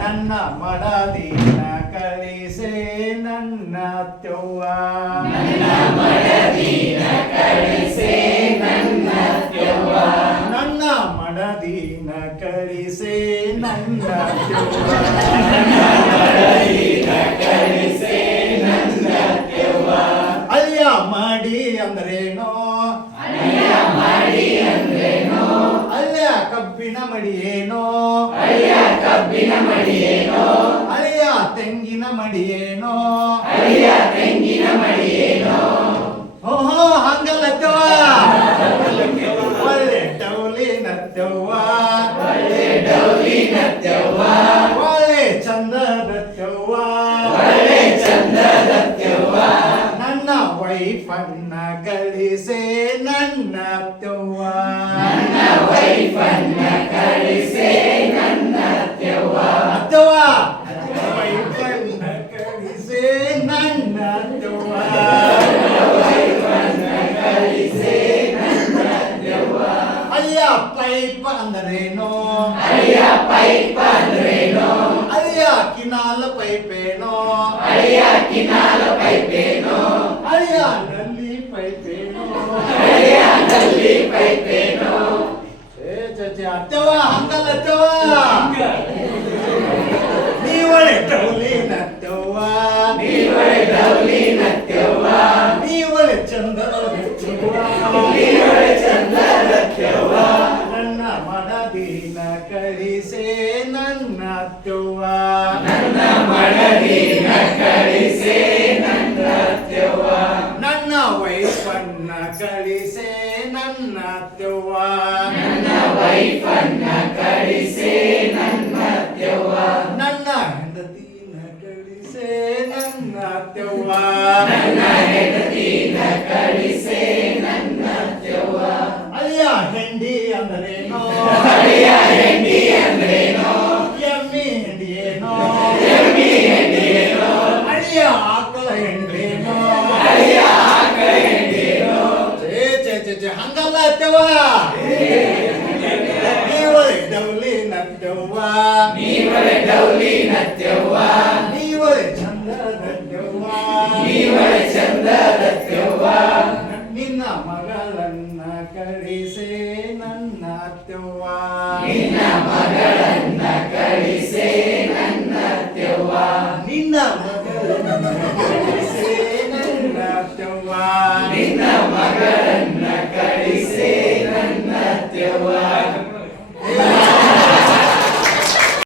ನನ್ನ ಮಡದಿನ ಕಳಿಸೆ ನನ್ನ ಅತ್ತೆವ್ವ ನನ್ನ ಮಡದಿನ ಕಳಿಸೆ ನನ್ನ ಅತ್ತೆವ್ವ ಅಯ್ಯ ಮಾಡಿ ಅಂದ್ರೇನೋ ಅಲ್ಲ ಕಬ್ಬಿನ ಮಡಿಯೇನೋ ಅಳಿಯ ತೆಂಗಿನ ಮಡಿಯೇನೋ ಓಹೋ ಹಂಗಲ್ಲತ್ತವ ಒಳ್ಳೆ ಡೌಲಿನತ್ತವ್ವ ಒಳ್ಳೆ ಚಂದದತ್ತವ್ವ ನನ್ನ ವೈಫನ್ನ ಗಳಿಸೆ ನನ್ನ ಅತ್ತವ್ವ ಅತ್ತವ್ವ ವೈಫನ್ನ ಗಳಿಸೆ ನನ್ನ ಅತ್ತವ್ವ ಅಯ್ಯ ಪೈಪ್ ಅಂದ್ರೇನೋ ಅಯ್ಯ ಕಿನಾಲ ಪೈಪೇನೋ ಅಯ್ಯ ನಲ್ಲಿ ಪೈಪೇನೋ ಅತ್ತವ ಹಂಗಲ್ಲ ಅತ್ತವ ನೀವಳೆ ಡೌಲಿನತ್ತವ್ವ ನೀವಳೆ ಚಂದದತ್ತವ್ವ ನನ್ನ ಮಡದಿನ ಕಳಿಸೆ ನನ್ನ ಅತ್ತವ್ವ ನನ್ನ ವೈಫನ್ನ ಕಳಿಸೆ ನನ್ನ ಅತ್ತವ್ವ ನನ್ನ ಹೆಂಡತಿನ ಕಳಿಸೆ ನನ್ನ ಅತ್ತವ್ವ ಅಯ್ಯ ಹೆಂಡಿ ಅಂದ್ರೇನೋ ಎಮ್ಮಿ ಹೆಂಡಿಯೇನೋ ಅಳಿಯ ಆಕಳ ಹೆಂಡ್ರೇನೋ ಚೇ ಹಂಗಲ್ಲ ಅತ್ತವ ನೀವಳೆ ಡೌಲಿನತ್ತವ್ವ ನೀವಳೆ ಚಂದದತ್ತವ್ವ ನಿನ್ನ ಮಗಳನ್ನ ಕಳಿಸೆ ನನ್ನ ಅತ್ತವ್ವ ನಿನ್ನ